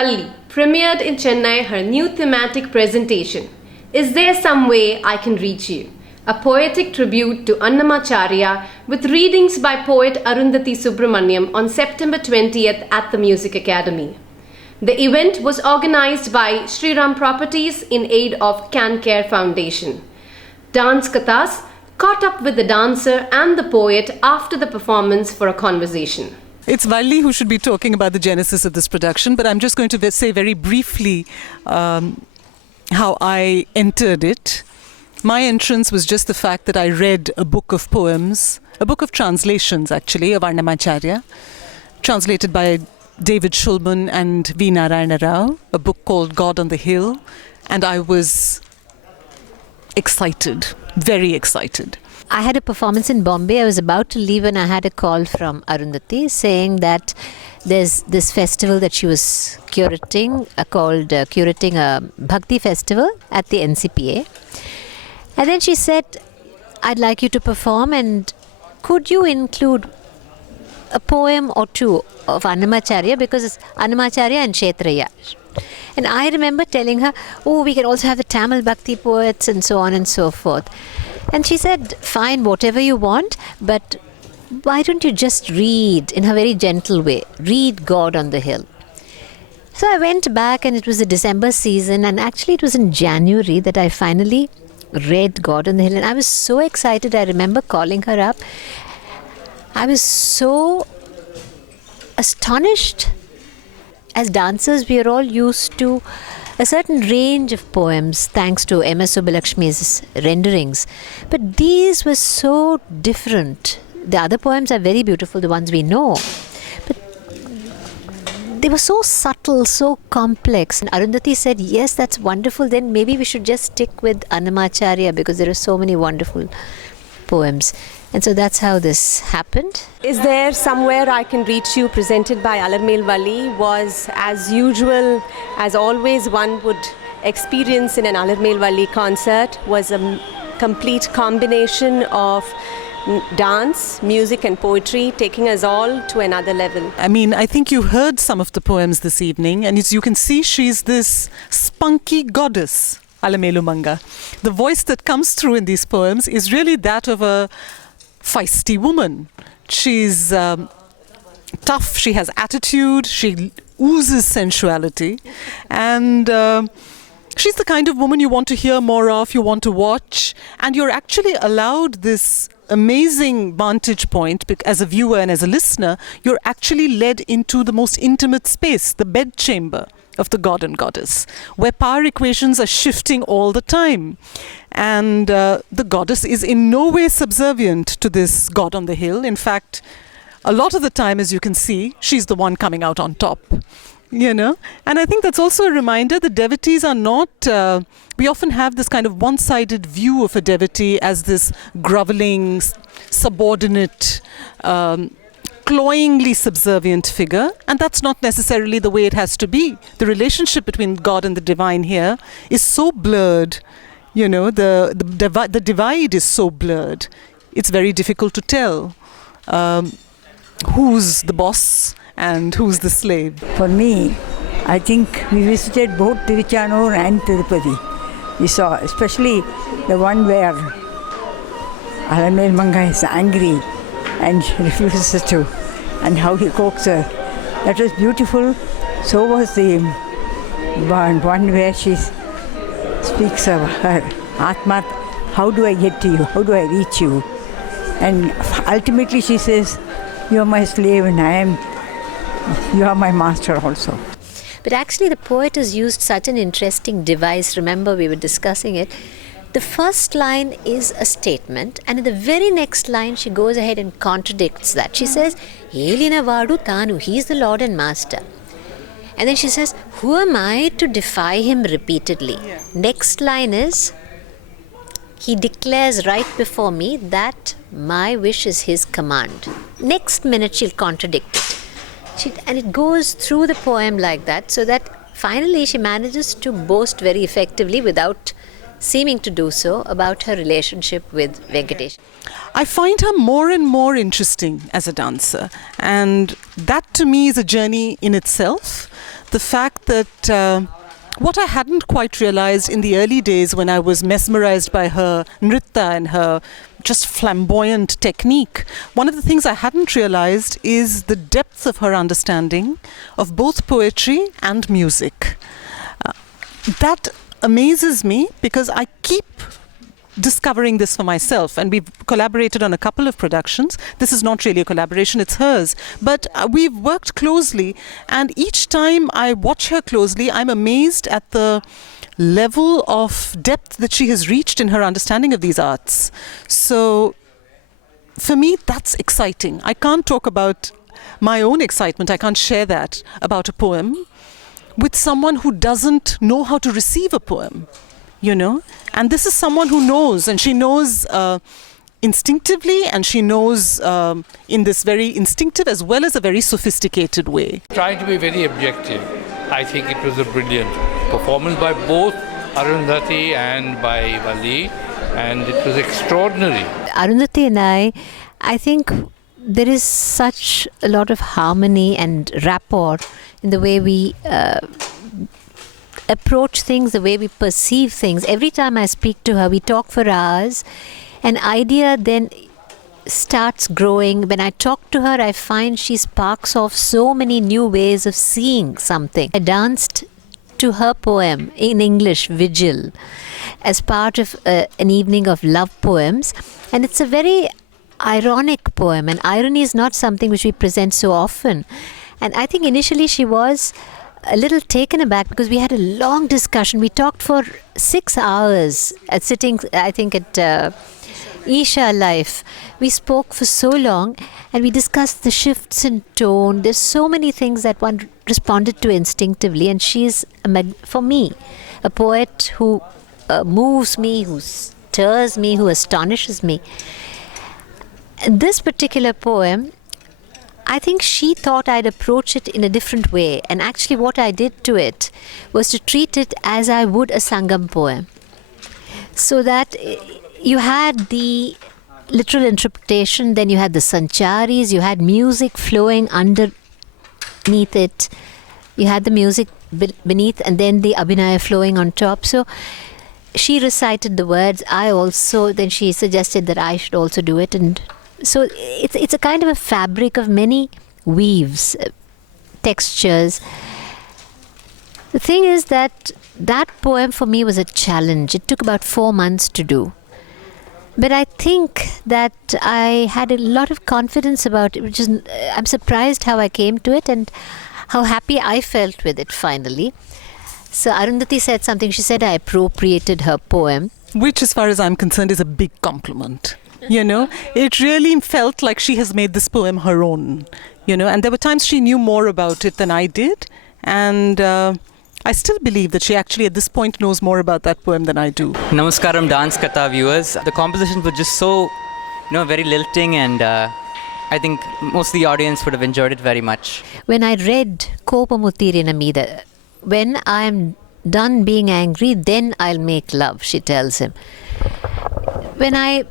Valli premiered in Chennai her new thematic presentation, Is There Some Way I Can Reach You? A poetic tribute to Annamacharya with readings by poet Arundhati Subramaniam on September 20th at the Music Academy. The event was organized by Sriram Properties in aid of Can Care Foundation. Dance Kathas caught up with the dancer and the poet after the performance for a conversation. It's Valli who should be talking about the genesis of this production, but I'm just going to say very briefly how I entered it. My entrance was just the fact that I read a book of poems, a book of translations actually, of Annamacharya, translated by David Shulman and V. Narayana Rao, a book called God on the Hill, and I was excited, very excited. I had a performance in Bombay. I was about to leave and I had a call from Arundhati saying that there's this festival that she was curating called Curating a Bhakti Festival at the NCPA. And then she said, I'd like you to perform and could you include a poem or two of Annamacharya, because it's Annamacharya and Kshetraya. And I remember telling her, oh, we can also have the Tamil Bhakti poets and so on and so forth. And she said, fine, whatever you want, but why don't you just read in a very gentle way, read God on the Hill. So I went back and it was the December season, and actually it was in January that I finally read God on the Hill, and I was so excited. I remember calling her up. I was so astonished. As dancers, we are all used to a certain range of poems thanks to M.S. Subbulakshmi's renderings. But these were so different. The other poems are very beautiful, the ones we know. But they were so subtle, so complex. And Arundhati said, yes, that's wonderful. Then maybe we should just stick with Annamacharya because there are so many wonderful poems. And so that's how this happened. Is There Somewhere I Can Reach You, presented by Alarmel Valli, was as usual, as always one would experience in an Alarmel Valli concert, was a complete combination of dance, music and poetry, taking us all to another level. I mean, I think you heard some of the poems this evening, and as you can see, she's this spunky goddess, Alamelu Manga. The voice that comes through in these poems is really that of a feisty woman. She's tough, she has attitude, she oozes sensuality, and she's the kind of woman you want to hear more of, you want to watch, and you're actually allowed this amazing vantage point as a viewer and as a listener. You're actually led into the most intimate space, the bedchamber of the god and goddess, where power equations are shifting all the time. And the goddess is in no way subservient to this god on the hill. In fact, a lot of the time, as you can see, she's the one coming out on top, you know. And I think that's also a reminder that devotees are not, we often have this kind of one-sided view of a devotee as this groveling, subordinate, cloyingly subservient figure, and that's not necessarily the way it has to be. The relationship between God and the divine here is so blurred, you know, the divide is so blurred. It's very difficult to tell who's the boss and who's the slave. For me, I think we visited both Tiruchanur and Tirupati. We saw especially the one where Alarmel Manga is angry and she refuses to, and how he coaxes her. That was beautiful. So was the one where she speaks of her Atma, how do I get to you? How do I reach you? And ultimately she says, you are my slave and you are my master also. But actually the poet has used such an interesting device. Remember, we were discussing it. The first line is a statement, and in the very next line she goes ahead and contradicts that. She says, Elina Vadu Tanu, he is the Lord and Master. And then she says, who am I to defy him repeatedly? Yeah. Next line is, he declares right before me that my wish is his command. Next minute she'll contradict it. And it goes through the poem like that, so that finally she manages to boast very effectively without seeming to do so about her relationship with Venkatesh. I find her more and more interesting as a dancer, and that to me is a journey in itself. the fact that what I hadn't quite realized in the early days when I was mesmerized by her nritta and her just flamboyant technique, one of the things I hadn't realized is the depth of her understanding of both poetry and music. That amazes me because I keep discovering this for myself, and we've collaborated on a couple of productions. This is not really a collaboration, it's hers, but we've worked closely, and each time I watch her closely, I'm amazed at the level of depth that she has reached in her understanding of these arts. So for me, that's exciting. I can't talk about my own excitement, I can't share that about a poem with someone who doesn't know how to receive a poem, you know? And this is someone who knows, and she knows instinctively, and she knows in this very instinctive as well as a very sophisticated way. Trying to be very objective, I think it was a brilliant performance by both Arundhati and by Valli, and it was extraordinary. Arundhati and I think there is such a lot of harmony and rapport in the way we approach things, the way we perceive things. Every time I speak to her, we talk for hours. An idea then starts growing. When I talk to her, I find she sparks off so many new ways of seeing something. I danced to her poem in English, Vigil, as part of an evening of love poems. And it's a very ironic poem, and irony is not something which we present so often. And I think initially she was a little taken aback because we had a long discussion. We talked for 6 hours at sitting, I think, at Isha Life. We spoke for so long and we discussed the shifts in tone. There's so many things that one responded to instinctively, and she's, for me, a poet who moves me, who stirs me, who astonishes me. And this particular poem, I think she thought I'd approach it in a different way, and actually what I did to it was to treat it as I would a Sangam poem, so that you had the literal interpretation, then you had the sancharis, you had music flowing underneath it, you had the music beneath, and then the abhinaya flowing on top. So she recited the words, then she suggested that I should also do it, and so it's a kind of a fabric of many weaves, textures. The thing is that poem for me was a challenge. It took about 4 months to do. But I think that I had a lot of confidence about it, which is, I'm surprised how I came to it and how happy I felt with it finally. So Arundhati said something. She said I appropriated her poem. Which, as far as I'm concerned, is a big compliment. You know, it really felt like she has made this poem her own, you know, and there were times she knew more about it than I did. And I still believe that she actually at this point knows more about that poem than I do. Namaskaram Dance Katha viewers. The compositions were just so, very lilting, and I think most of the audience would have enjoyed it very much. When I read Kopamuttirina Meeda, when I am done being angry, then I'll make love, she tells him. When I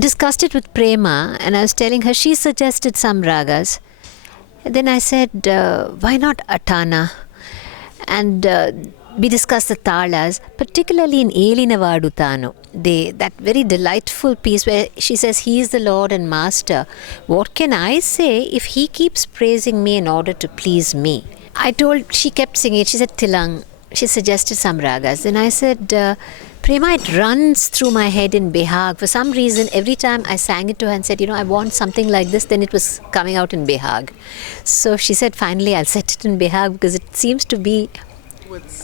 discussed it with Prema, and I was telling her, she suggested some ragas. And then I said, why not Atana? And we discussed the talas, particularly in Elina Vadutanu. That very delightful piece where she says, he is the Lord and Master. What can I say if he keeps praising me in order to please me? She kept singing it. She said, Tilang. She suggested some ragas. Then I said, Prema, it runs through my head in Behag. For some reason, every time I sang it to her and said, I want something like this, then it was coming out in Behag. So she said, finally, I'll set it in Behag because it seems to be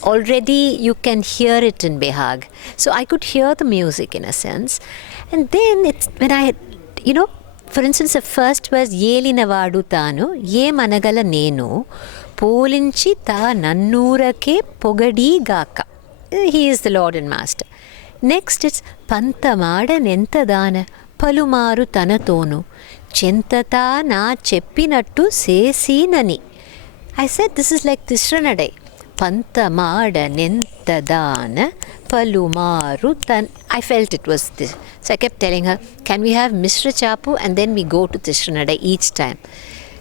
already, you can hear it in Behag. So I could hear the music in a sense. And then when I, for instance, the first verse, Yelina Vadutanu, Ye Managala Nenu, Polinchi Ta Nannurake Pogadi Gaka. He is the Lord and Master. Next it's Pantamada Nentadana Palumaru Tanatonu Chentata Na Cheppinattu Sesinani. I said this is like Tishranadai. Pantamada Nentadana Palumaru Tan. I felt it was this. So I kept telling her, can we have Mishra Chapu and then we go to Tishranadai each time.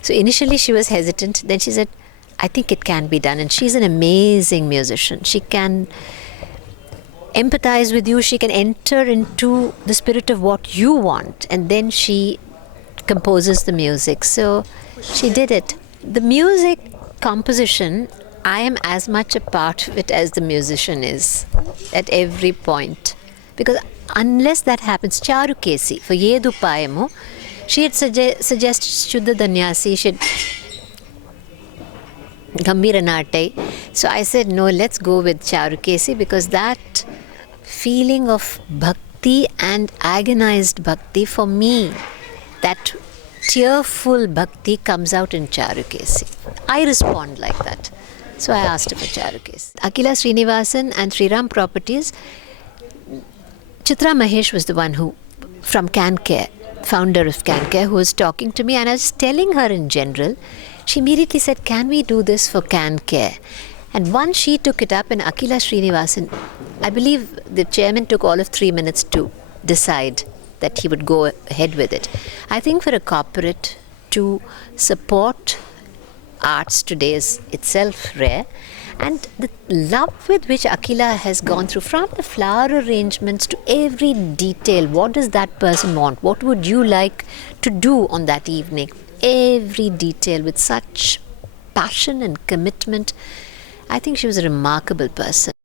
So initially she was hesitant. Then she said, I think it can be done. And she's an amazing musician. She can empathize with you, she can enter into the spirit of what you want, and then she composes the music. So she did it. The music composition, I am as much a part of it as the musician is at every point. Because unless that happens, Charukesi, for Yedu Payamu, she had suggested Shuddha Danyasi, she had Gambhira Natai. So I said, no, let's go with Charukesi, because that feeling of bhakti and agonized bhakti, for me, that tearful bhakti comes out in Charukesi. I respond like that. So I asked her for Charukesi. Akila Srinivasan and Sriram Properties, Chitra Mahesh was the one who, from CanCare, founder of CanCare, who was talking to me, and I was telling her in general. She immediately said, can we do this for CanCare? And once she took it up, and Akila Srinivasan, I believe the chairman took all of 3 minutes to decide that he would go ahead with it. I think for a corporate to support arts today is itself rare. And the love with which Akila has gone through, from the flower arrangements to every detail, what does that person want? What would you like to do on that evening? Every detail with such passion and commitment. I think she was a remarkable person.